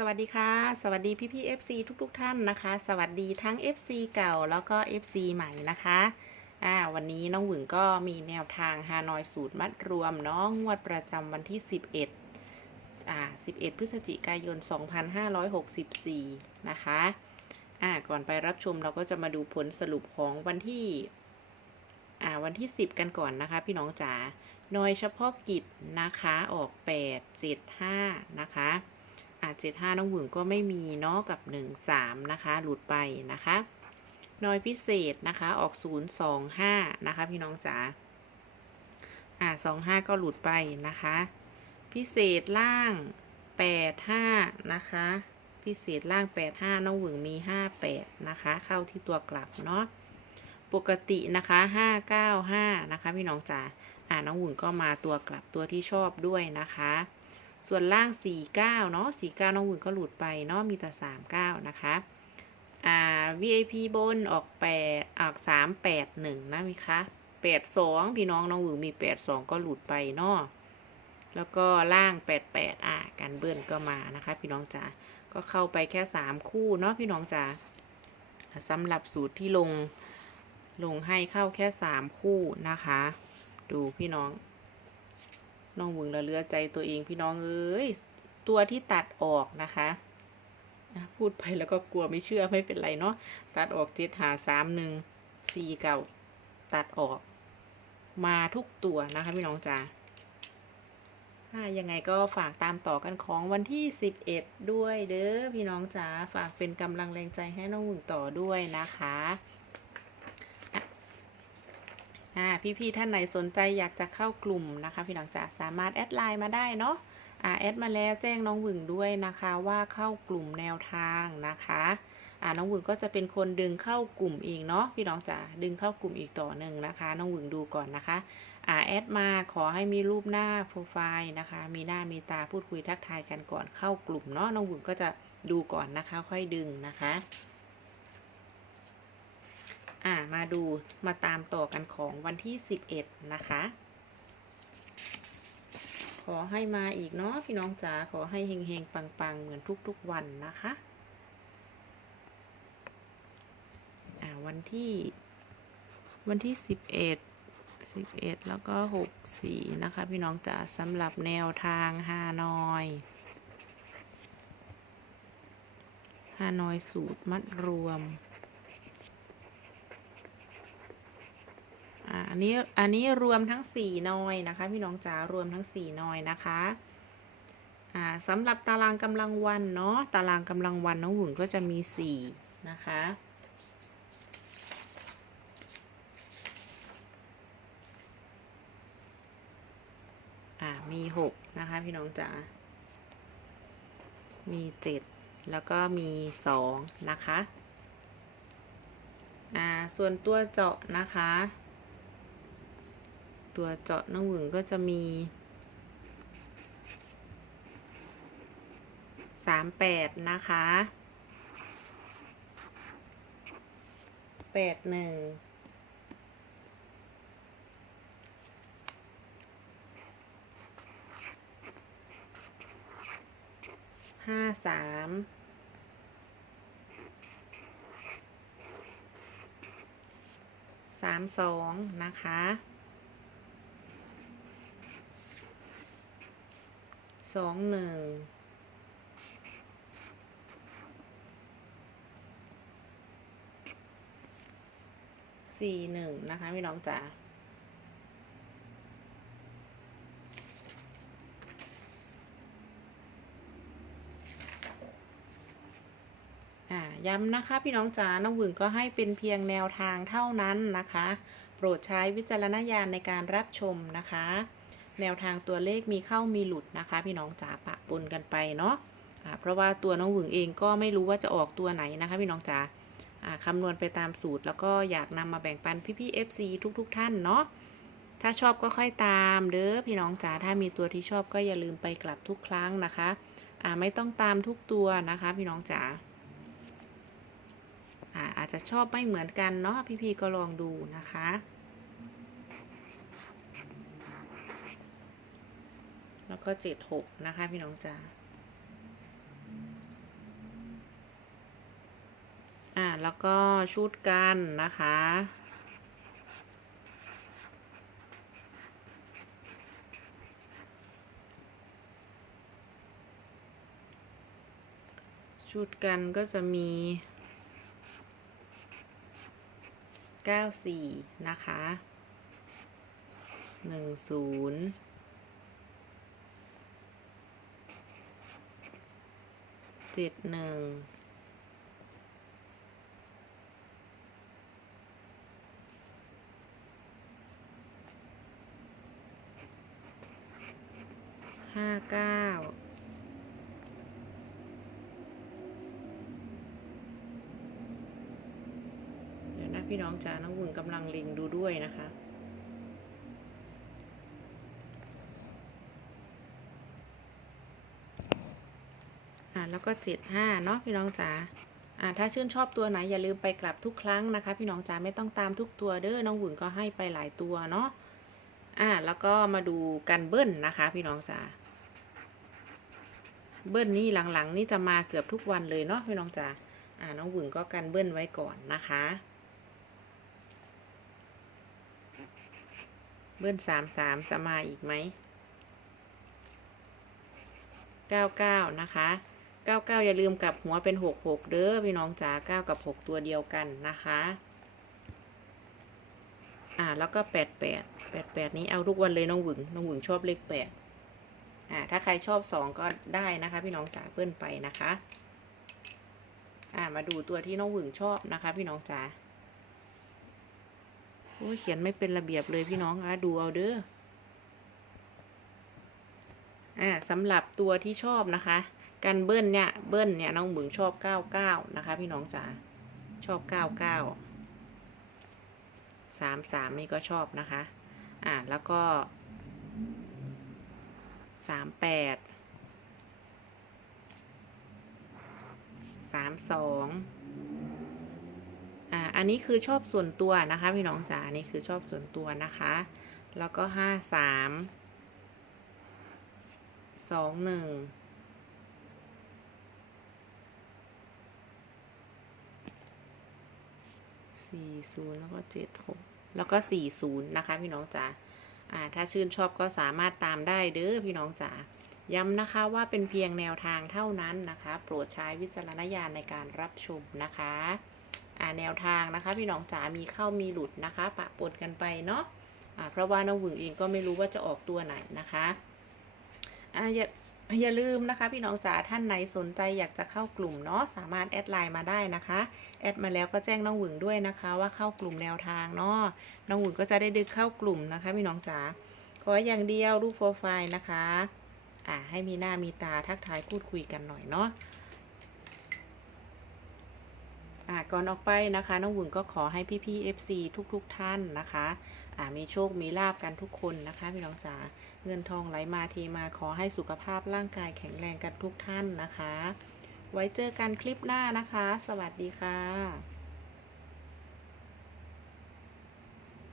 สวัสดีค่ะ สวัสดีพี่พี่ FC ทุกๆทท่านนะคะ สวัสดีทั้ง FC เก่าแล้วก็ FC ใหม่นะคะอ่าวันนี้น้องหวึงก็มีแนวทางฮานอยสูตรมัดรวมนาะงวดประจำวันที่ 11อ่า11 พฤศจิกายน 2564 นะคะอ่าก่อนไปรับชมเราก็จะมาดูผลสรุปของวันที่อ่าวันที่ 10 กันก่อนนะคะ พี่น้องจ๋าหน่วยเฉพาะกิจนะคะออก 8 7 5 นะคะ อาเจ็ดห้าน้องหวึงก็ไม่มีเนาะกับหนึ่งสามนะคะ หลุดไปนะคะน้อยพิเศษนะคะออกศูนย์สองห้านะคะ พี่น้องจ๋าอ่าสองห้าก็หลุดไปนะคะ พิเศษล่างแปดห้านะคะ พิเศษล่างแปดห้าน้องหวึงมีห้าแปดนะคะ เข้าที่ตัวกลับเนาะปกตินะคะห้าเก้าห้านะคะ พี่น้องจ๋าอ่าน้องหวึงก็มาตัวกลับตัวที่ชอบด้วยนะคะ ส่วนล่าง 49 เนาะ49 น้องหวึงก็หลุดไปเนาะมีแต่ 39 นะคะ อ่า VIP บนออก 8 ออก 381 นะมีคะ82 พี่น้องน้องหวึงมี 82 ก็หลุดไปเนาะแล้วก็ล่าง 88 อะกันเบิ้ลก็มานะคะ พี่น้องจ๋าก็เข้าไปแค่ 3 คู่เนาะพี่น้องจ๋าสำหรับสูตรที่ลงลงให้เข้าแค่ 3 คู่นะคะ ดูพี่น้อง น้องหวึงละเลือใจตัวเองพี่น้องเอ้ยตัวที่ตัดออกนะคะพูดไปแล้วก็กลัวไม่เชื่อไม่เป็นไรเนาะตัดออกเจ็ดหาสามหนึ่งสี่เก่าตัดออก มาทุกตัวนะคะพี่น้องจ๋าอะยังไงก็ฝากตามต่อกันของวันที่สิบเอ็ดด้วยเด้อพี่น้องจ๋าฝากเป็นกำลังแรงใจให้น้องหวึงต่อด้วยนะคะ อ่าพี่ๆท่านไหนสนใจอยากจะเข้ากลุ่มนะคะ พี่น้องจ๋าสามารถแอดไลน์มาได้เนาะอ่าแอดมาแล้วแจ้งน้องหวึงด้วยนะคะว่าเข้ากลุ่มแนวทางนะคะอ่าน้องหวึงก็จะเป็นคนดึงเข้ากลุ่มเองเนาะพี่น้องจ๋าดึงเข้ากลุ่มอีกต่อหนึ่งนะคะ น้องหวึงดูก่อนนะคะอ่าแอดมาขอให้มีรูปหน้าโปรไฟล์นะคะ มีหน้ามีตาพูดคุยทักทายกันก่อนเข้ากลุ่มเนาะน้องหวึงก็จะดูก่อนนะคะ ค่อยดึงนะคะ อ่ามาดูมาตามต่อกันของวันที่ 11 นะคะ ขอให้มาอีกเนาะพี่น้องจ๋าขอให้เฮงๆ ปังๆ เหมือนทุกๆวันนะคะอ่าวันที่วันที่ 11 11 แล้วก็ 64 นะคะ พี่น้องจ๋าสำหรับแนวทางฮานอยฮานอยสูตรมัดรวม อันนี้อันนี้รวมทั้งสี่นอยนะคะ พี่น้องจ๋ารวมทั้งสี่นอยนะคะอ่าสำหรับตารางกำลังวันเนาะตารางกำลังวันน้องหวึงก็จะมีสี่นะคะอ่ามีหกนะคะ พี่น้องจ๋ามีเจ็ดแล้วก็มีสองนะคะอ่าส่วนตัวเจาะนะคะ ตัวเจาะน้องหวึงก็จะมีสามแปดนะคะแปดหนึ่งห้าสามสามสองนะคะ สองหนึ่งสี่หนึ่งนะคะพี่น้องจ๋าอ่าย้ำนะคะพี่น้องจ๋า น้องหวึงก็ให้เป็นเพียงแนวทางเท่านั้นนะคะ โปรดใช้วิจารณญาณในการรับชมนะคะ แนวทางตัวเลขมีเข้ามีหลุดนะคะ พี่น้องจ๋าปะปนกันไปเนาะะเพราะว่าตัวน้องหวึงเองก็ไม่รู้ว่าจะออกตัวไหนนะคะ พี่น้องจ๋าอ่าคำนวณไปตามสูตร แล้วก็อยากนำมาแบ่งปันพี่ๆ FC ทุกๆทท่านเนาะถ้าชอบก็ค่อยตามเด้อพี่น้องจ๋าถ้ามีตัวที่ชอบก็อย่าลืมไปกลับทุกครั้งนะคะอ่าไม่ต้องตามทุกตัวนะคะ พี่น้องจ๋าอาอาจจะชอบไม่เหมือนกันเนาะพี่ๆก็ลองดูนะคะ แล้วก็เจ็ดหกนะคะ พี่น้องจ๋าอ่าแล้วก็ชุดกันนะคะชุดกันก็จะมี 94 นะคะ 10 เจ็ดหนึ่งห้าเก้าเดี๋ยวนะพี่น้องจ๋าน้องวึงกำลังล็งดูด้วยนะคะ อ่าแล้วก็เจ็ดห้าเนาะพี่น้องจ๋าอ่าถ้าชื่นชอบตัวไหนอย่าลืมไปกลับทุกครั้งนะคะ พี่น้องจ๋าไม่ต้องตามทุกตัวเด้อน้องหวึงก็ให้ไปหลายตัวเนาะอ่าแล้วก็มาดูกันเบิ้ลนะคะ พี่น้องจ๋าเบิ้ลนี่หลังๆ นี่จะมาเกือบทุกวันเลยเนาะพี่น้องจ๋าอ่าน้องหวึงก็กันเบิ้ลไว้ก่อนนะคะ เบิ้ลสามสามจะมาอีกไหมเก้าเก้านะคะ เก้าเก้าอย่าลืมกลับหัวเป็นหกหกเด้อพี่น้องจ๋าเก้ากับหกตัวเดียวกันนะคะ อ่าแล้วก็แปดแปดแปดแปดนี้เอาทุกวันเลยน้องหวึงน้องหวึงชอบเลขแปดอ่าถ้าใครชอบสองก็ได้นะคะ พี่น้องจ๋าเปิ้ลไปนะคะ อ่ามาดูตัวที่น้องหวึงชอบนะคะ พี่น้องจ๋าโอ้เขียนไม่เป็นระเบียบเลยพี่น้องอะดูเอาเด้ออ่าสำหรับตัวที่ชอบนะคะ การเบิ้ลเนี่ยเบิ้ลเนี่ยน้องบึงชอบ 99 นะคะ พี่น้องจ๋าชอบ 99 33 นี่ก็ชอบนะคะ อ่าแล้วก็ 38 32 อ่าอันนี้คือชอบส่วนตัวนะคะ พี่น้องจ๋านี่คือชอบส่วนตัวนะคะ แล้วก็ 53 21 สี่ศูนย์แล้วก็เจ็ดหกแล้วก็สี่ศูนย์นะคะ พี่น้องจ๋าอ่าถ้าชื่นชอบก็สามารถตามได้เด้อพี่น้องจ๋าย้ำนะคะว่าเป็นเพียงแนวทางเท่านั้นนะคะ โปรดใช้วิจารณญาณในการรับชมนะคะอ่าแนวทางนะคะ พี่น้องจ๋ามีเข้ามีหลุดนะคะ ปะปนกันไปเนาะอ่าเพราะว่าน้องหวึงเองก็ไม่รู้ว่าจะออกตัวไหนนะคะอ่า อย่าลืมนะคะ พี่น้องจ๋าท่านไหนสนใจอยากจะเข้ากลุ่มเนาะสามารถแอดไลน์มาได้นะคะแอดมาแล้วก็แจ้งน้องหวึงด้วยนะคะ ว่าเข้ากลุ่มแนวทางเนาะน้องหวึงก็จะได้ดึกเข้ากลุ่มนะคะ พี่น้องจ๋าขออย่างเดียวรูปโปรไฟล์นะคะ อ่าให้มีหน้ามีตาทักทายพูดคุยกันหน่อยเนาะ อ่าก่อนออกไปนะคะ น้องหวึงก็ขอให้พี่ๆ FC ทุกๆทท่านนะคะอ่ามีโชคมีลาบกันทุกคนนะคะ พี่น้องจ๋าเงินทองไหลมาเทมาขอให้สุขภาพร่างกายแข็งแรงกันทุกท่านนะคะ ไว้เจอกันคลิปหน้านะคะ สวัสดีค่ะ